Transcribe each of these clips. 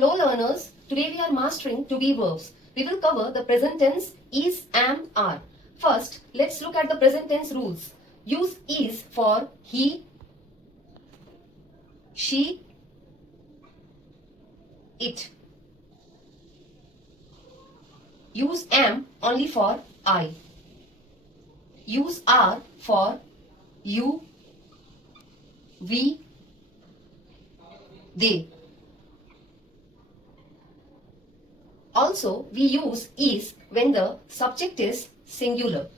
Hello learners, today we are mastering to be verbs. We will cover the present tense is, am, are. First, let's look at the present tense rules. Use is for he, she, it. Use am only for I. Use are for you, we, they. Also, we use is when the subject is singular.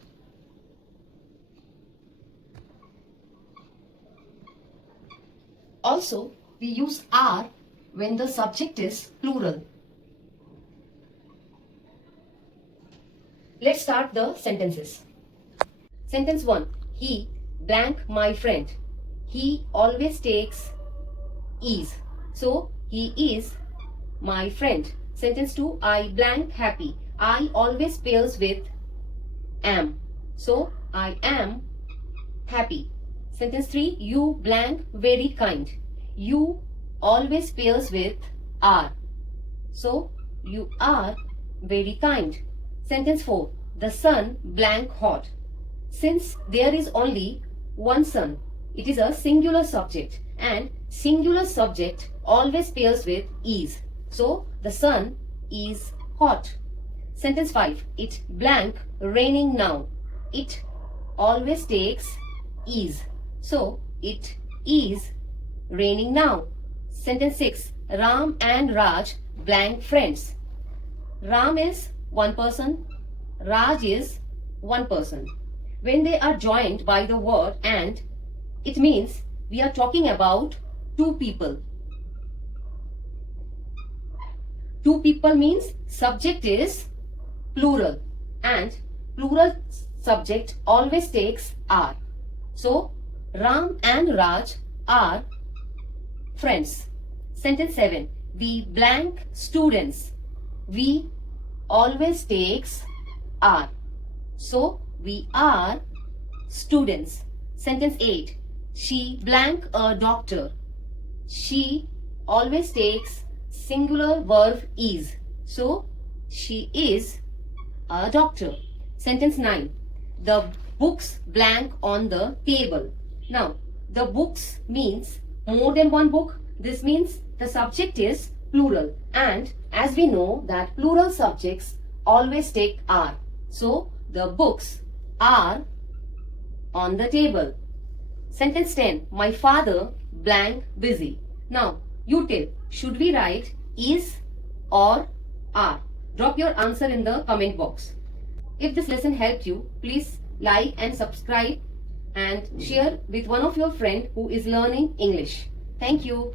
Also, we use are when the subject is plural. Let's start the sentences. Sentence 1. He blank my friend. He always takes is. So, he is my friend. Sentence 2. I blank happy. I always pairs with am. So, I am happy. Sentence 3. You blank very kind. You always pairs with are. So, you are very kind. Sentence 4. The sun blank hot. Since there is only one sun, it is a singular subject and singular subject always pairs with is. So, the sun is hot. Sentence 5. It blank raining now. It always takes is. So, it is raining now. Sentence 6. Ram and Raj blank friends. Ram is one person. Raj is one person. When they are joined by the word and, it means we are talking about two people. Two people means subject is plural and plural subject always takes are. So, Ram and Raj are friends. Sentence 7. We blank students. We always takes are. So, we are students. Sentence 8. She blank a doctor. She always takes singular verb is. So, she is a doctor. Sentence 9. The books blank on the table. Now, the books means more than one book. This means the subject is plural. And as we know that plural subjects always take are. So, the books are on the table. Sentence 10. My father blank busy. Now, you tell, should we write is or are? Drop your answer in the comment box. If this lesson helped you, please like and subscribe and share with one of your friends who is learning English. Thank you.